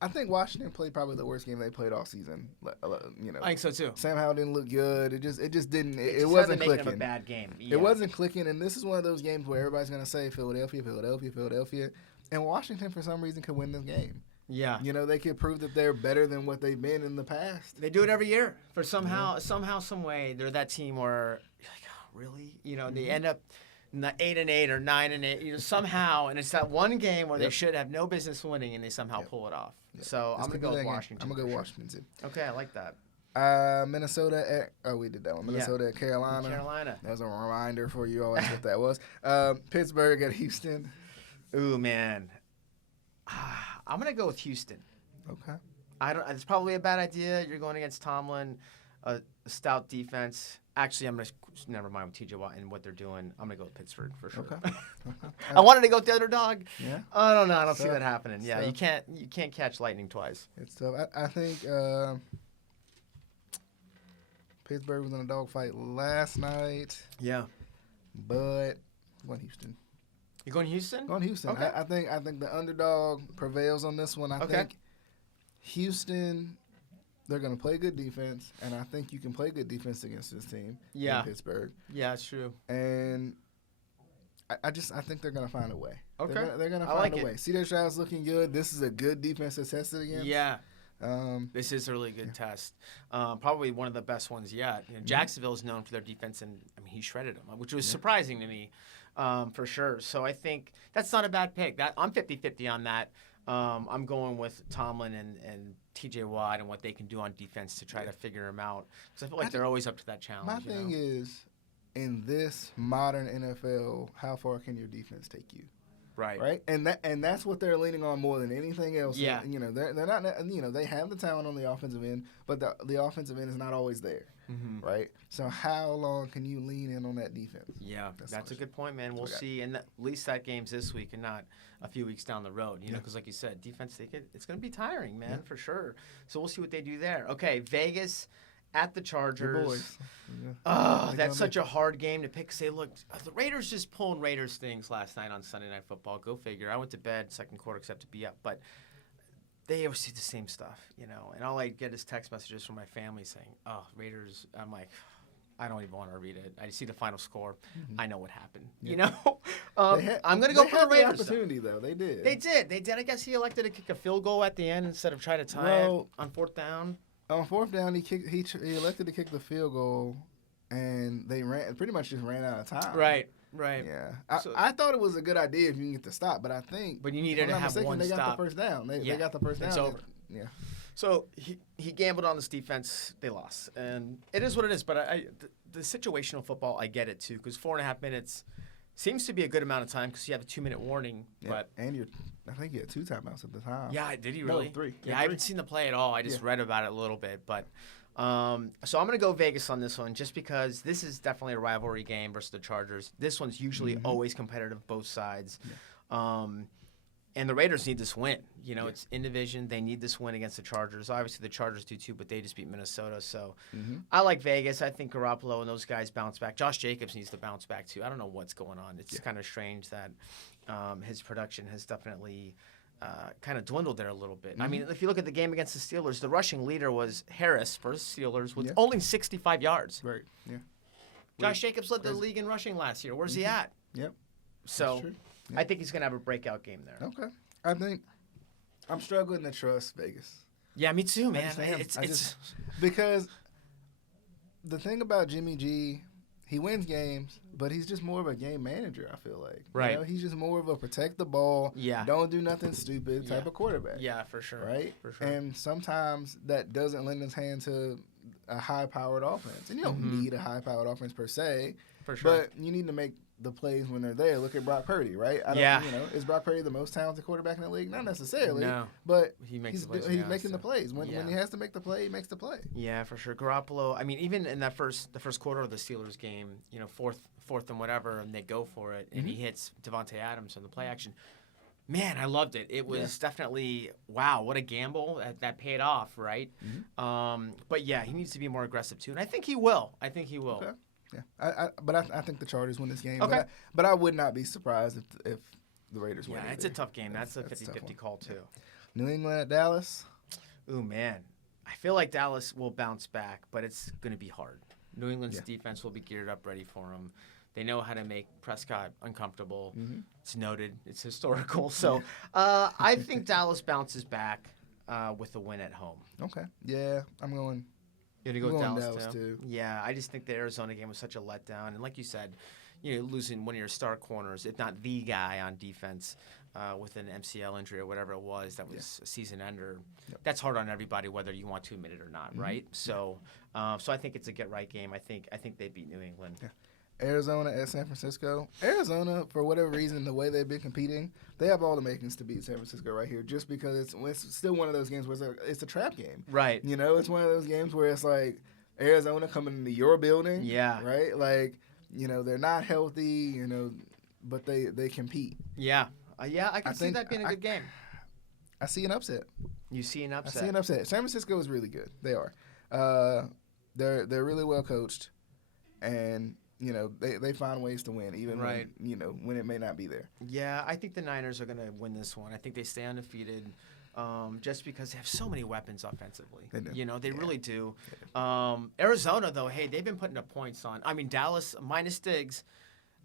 I think Washington played probably the worst game they played all season. I think so too. Sam Howell didn't look good. It just didn't. It wasn't clicking. A bad game. Yeah. It wasn't clicking, and this is one of those games where everybody's gonna say Philadelphia, Philadelphia, Philadelphia, and Washington for some reason could win this game. Yeah. They could prove that they're better than what they've been in the past. They do it every year. For somehow, some way, they're that team where you're like, oh, really? They end up 8-8 or 9-8. Somehow, and it's that one game where they should have no business winning, and they somehow pull it off. Yep. So I'm gonna go with Washington. I'm gonna go Washington too. Okay, I like that. Minnesota we did that one. Minnesota at Carolina. That was a reminder for you always what that was. Pittsburgh at Houston. Ooh, man. I'm going to go with Houston. Okay. It's probably a bad idea. You're going against Tomlin, a stout defense. Actually, I'm going to never mind with TJ Watt and what they're doing. I'm going to go with Pittsburgh for sure. Okay. I wanted to go with the underdog. Yeah. I don't know. I don't see that happening. Yeah, you can't catch lightning twice. It's tough. I think Pittsburgh was in a dogfight last night. Yeah. But won Houston. You going Houston? Going Houston. Okay. I think the underdog prevails on this one. I think Houston, they're going to play good defense, and I think you can play good defense against this team in Pittsburgh. Yeah, it's true. And I think they're going to find a way. Okay. They're going to find a way. C.J. Stroud's looking good. This is a good defense to test it against. Yeah. This is a really good test. Probably one of the best ones yet. Jacksonville is known for their defense, and he shredded them, which was surprising to me. For sure. So I think that's not a bad pick. I'm 50-50 on that. I'm going with Tomlin and TJ Watt and what they can do on defense to try to figure them out. Because I feel like they're always up to that challenge. My thing is, in this modern NFL, how far can your defense take you? Right. And that's what they're leaning on more than anything else. Yeah. They're not. They have the talent on the offensive end, but the offensive end is not always there. Mm-hmm. Right. So how long can you lean in on that defense? Yeah, that's a good point, man. We'll see. And at least that game's this week and not a few weeks down the road. Because like you said, defense, it's going to be tiring, man, for sure. So we'll see what they do there. Okay, Vegas at the Chargers. Your boys. Oh, that's such a hard game to pick. Because the Raiders just pulling Raiders things last night on Sunday Night Football. Go figure. I went to bed second quarter except to be up, but they always see the same stuff, and all I get is text messages from my family saying, oh, Raiders. I'm like, I don't even want to read it. I see the final score. Mm-hmm. I know what happened, I'm going to go for the Raiders. Opportunity, though. They did. They did. I guess he elected to kick a field goal at the end instead of try to tie it on fourth down. On fourth down, he elected to kick the field goal, and they pretty much just ran out of time. Right. Yeah. I thought it was a good idea if you can get the stop, but I think. But you needed to have one stop. They got the first down. They got the first down. It's over. Yeah. So he gambled on this defense. They lost, and it is what it is. But the situational football, I get it too, because 4.5 minutes seems to be a good amount of time because you have a 2-minute warning. Yeah. But I think he had 2 timeouts at the time. Yeah, did he really? No, 3. Yeah, I haven't seen the play at all. I just read about it a little bit, but. So I'm going to go Vegas on this one just because this is definitely a rivalry game versus the Chargers. This one's usually always competitive, both sides. Yeah. And the Raiders need this win. It's in division. They need this win against the Chargers. Obviously, the Chargers do too, but they just beat Minnesota. So I like Vegas. I think Garoppolo and those guys bounce back. Josh Jacobs needs to bounce back too. I don't know what's going on. It's kind of strange that his production has definitely kind of dwindled there a little bit. I mean, if you look at the game against the Steelers, the rushing leader was Harris for the Steelers with only 65 yards. Right, yeah. Josh Jacobs led the league in rushing last year. Where's he at? Yep. So I think he's going to have a breakout game there. Okay. I think I'm struggling to trust Vegas. Yeah, me too, man. Because the thing about Jimmy G, he wins games, but he's just more of a game manager, I feel like. Right. He's just more of a protect the ball, don't do nothing stupid type of quarterback. Yeah, for sure. Right? For sure. And sometimes that doesn't lend its hand to a high-powered offense. And you don't need a high-powered offense per se. For sure. But you need to make the plays when they're there. Look at Brock Purdy, right? Is Brock Purdy the most talented quarterback in the league? Not necessarily. No. But he's making the plays. When he has to make the play, he makes the play. Yeah, for sure. Garoppolo, I mean, even in the first quarter of the Steelers game, fourth and whatever, and they go for it, and he hits Devontae Adams on the play action. Man, I loved it. It was definitely, wow, what a gamble. That paid off, right? But, yeah, he needs to be more aggressive, too. And I think he will. Okay. Yeah, but I think the Chargers win this game. Okay. But I would not be surprised if the Raiders win. Yeah, it's a tough game. That's a 50-50 call, too. Yeah. New England at Dallas? Ooh, man. I feel like Dallas will bounce back, but it's going to be hard. New England's defense will be geared up, ready for them. They know how to make Prescott uncomfortable. Mm-hmm. It's noted. It's historical. So I think Dallas bounces back with a win at home. Okay. Yeah, I'm going. You're going to go with Dallas too? Yeah, I just think the Arizona game was such a letdown. And like you said, losing one of your star corners, if not the guy on defense, with an MCL injury or whatever it was, that was a season ender. Yep. That's hard on everybody, whether you want to admit it or not, right? So, so I think it's a get-right game. I think they beat New England. Yeah. Arizona at San Francisco. Arizona, for whatever reason, the way they've been competing, they have all the makings to beat San Francisco right here. Just because it's still one of those games where it's a trap game, right? It's one of those games where it's like Arizona coming into your building, right? Like they're not healthy, but they compete. Yeah. I can see that being a good game. I see an upset. You see an upset? I see an upset. San Francisco is really good. They are. They're really well coached, and they find ways to win, even when it may not be there. Yeah, I think the Niners are going to win this one. I think they stay undefeated, just because they have so many weapons offensively. They do. They really do. Arizona, though, hey, they've been putting up points on. I mean, Dallas minus Diggs.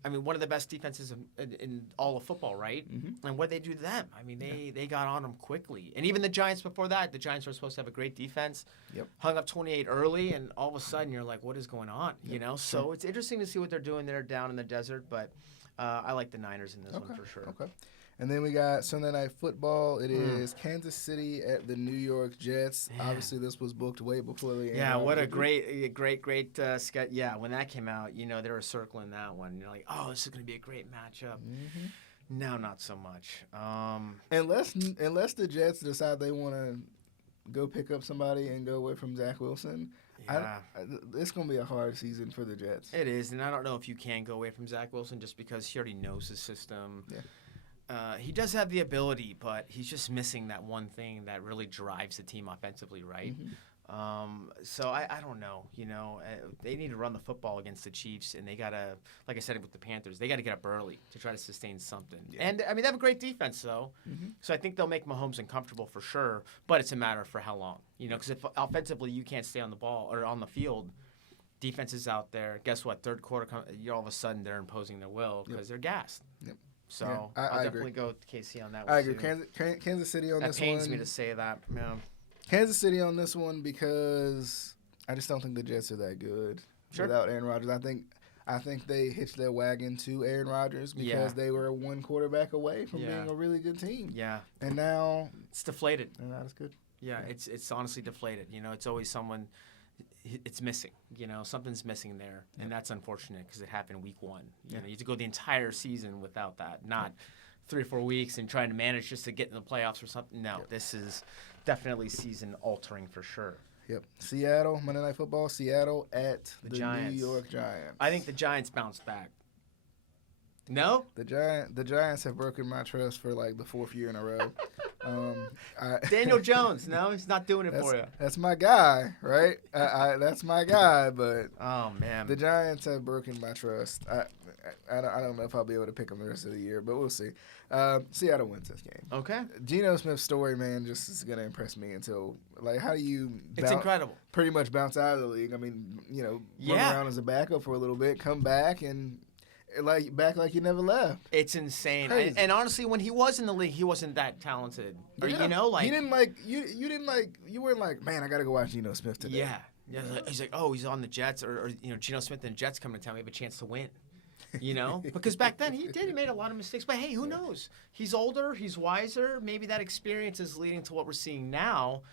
I mean, one of the best defenses in all of football, right? Mm-hmm. And what did they do to them? I mean, they got on them quickly. And even the Giants before that, the Giants were supposed to have a great defense. Yep. Hung up 28 early, and all of a sudden you're like, what is going on? Yep. So it's interesting to see what they're doing there down in the desert. But I like the Niners in this one for sure. Okay. And then we got Sunday Night Football. It is Kansas City at the New York Jets. Man. Obviously, this was booked way before the Yeah, what a great sketch. Yeah, when that came out, they were circling that one. You're like, oh, this is going to be a great matchup. Mm-hmm. Now, not so much. Unless the Jets decide they want to go pick up somebody and go away from Zach Wilson. Yeah. It's going to be a hard season for the Jets. It is, and I don't know if you can go away from Zach Wilson just because he already knows the system. Yeah. He does have the ability, but he's just missing that one thing that really drives the team offensively, right? Mm-hmm. So I don't know. They need to run the football against the Chiefs, and they got to, like I said with the Panthers, they got to get up early to try to sustain something. Yeah. And, I mean, they have a great defense, though. Mm-hmm. So I think they'll make Mahomes uncomfortable for sure, but it's a matter for how long. Because if offensively you can't stay on the ball or on the field, defense is out there. Guess what? Third quarter, all of a sudden they're imposing their will because they're gassed. Yep. So I'll definitely go with KC on that one. I agree. Kansas City on this one. That pains me to say that. Yeah. Kansas City on this one because I just don't think the Jets are that good without Aaron Rodgers. I think they hitched their wagon to Aaron Rodgers because they were one quarterback away from being a really good team. Yeah. And now it's deflated. And not as good. Yeah, it's honestly deflated. It's always someone. It's missing, something's missing there, and that's unfortunate because it happened week one. You have to go the entire season without that, not 3 or 4 weeks and trying to manage just to get in the playoffs or something. No, this is definitely season altering for sure. Yep. Seattle, Monday Night Football, Seattle at the Giants. New York Giants. I think the Giants bounced back. No? The Giants have broken my trust for like the 4th year in a row. Daniel Jones, no, he's not doing it for you. That's my guy, right? That's my guy, but oh man, the Giants have broken my trust. I don't know if I'll be able to pick them the rest of the year, but we'll see. Seattle wins this game. Okay. Geno Smith's story, man, just is gonna impress me until how do you? It's incredible. Pretty much bounce out of the league. I mean, run around as a backup for a little bit, come back and. Back like you never left. It's insane. And honestly, when he was in the league, he wasn't that talented. Or he didn't you weren't like, man, I gotta go watch Geno Smith today. Yeah. He's like, oh, he's on the Jets, or Geno Smith and the Jets coming to town. We have a chance to win. Because back then he made a lot of mistakes. But hey, who knows? He's older, he's wiser. Maybe that experience is leading to what we're seeing now.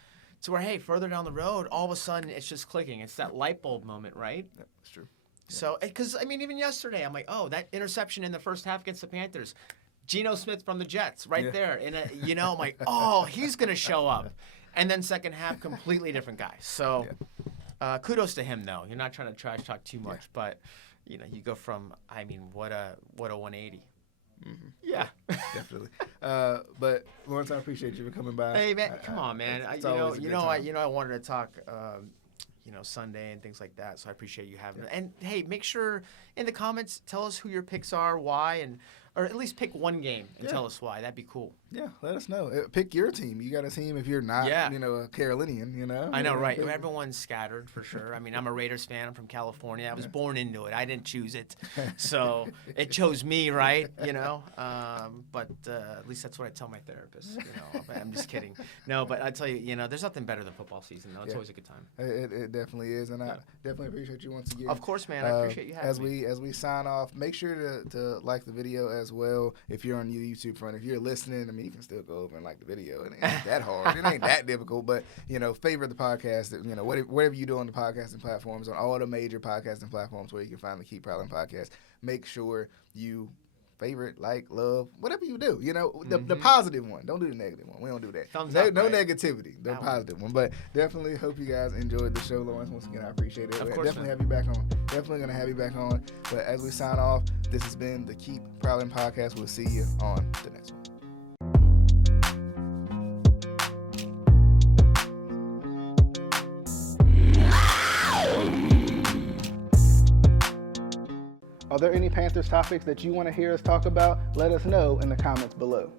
To where, hey, further down the road, all of a sudden it's just clicking. It's that light bulb moment, right? Yeah, that's true. So, because, I mean, even yesterday, I'm like, oh, that interception in the first half against the Panthers, Geno Smith from the Jets right there. And, I'm like, oh, he's going to show up. And then second half, completely different guy. So, kudos to him, though. You're not trying to trash talk too much. But, you go from, I mean, what a 180. Mm-hmm. Yeah. Definitely. But, Lawrence, I appreciate you for coming by. Hey, man, come on, man. I wanted to talk Sunday and things like that. So I appreciate you having it. And hey, make sure in the comments tell us who your picks are, why, and or at least pick one game and tell us why. That'd be cool. Yeah, let us know. Pick your team. You got a team if you're not, a Carolinian, I know, right? Everyone's scattered for sure. I mean, I'm a Raiders fan. I'm from California. I was born into it. I didn't choose it. So it chose me, right? But at least that's what I tell my therapist, I'm just kidding. No, but I tell you, there's nothing better than football season, though. It's always a good time. It definitely is, and I definitely appreciate you once again. Of course, man. I appreciate you having me. As we sign off, make sure to like the video as well if you're on the YouTube front. If you're listening, I mean, you can still go over and like the video. It ain't that hard. It ain't that difficult, but, favorite the podcast. Whatever you do on the podcasting platforms, on all the major podcasting platforms where you can find the Keep Prowling podcast, make sure you favorite, like, love, whatever you do. The positive one. Don't do the negative one. We don't do that. Thumbs up, no negativity. The positive one. But definitely hope you guys enjoyed the show, Lawrence. Once again, I appreciate it. Of course, definitely have you back on. Definitely going to have you back on. But as we sign off, this has been the Keep Prowling podcast. We'll see you on the next one. Are there any Panthers topics that you want to hear us talk about? Let us know in the comments below.